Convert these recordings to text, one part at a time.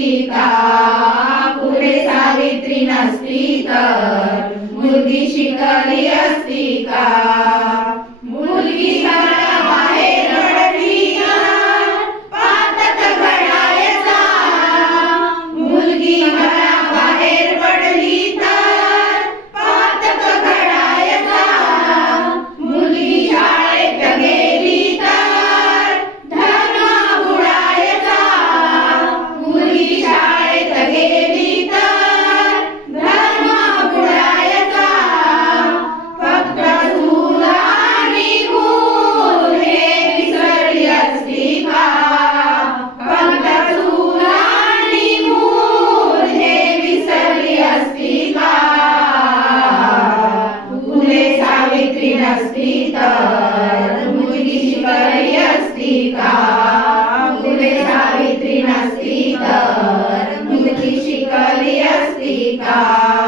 पिता पुढे सावित्री नसती तर मुलगी शिकली असती का? असती तर मुलगी शिवराई असती का? मुले सावित्री नसती तर मुलगी शिकली असती का?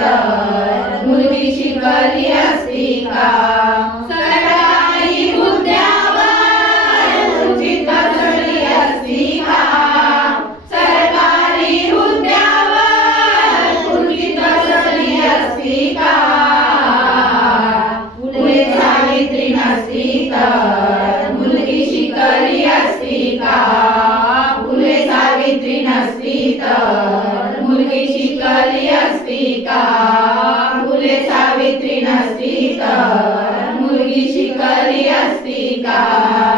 तर मुलगी शिकारी असती का? फुले सावित्री नसती का मुलगी शिकारी असती का?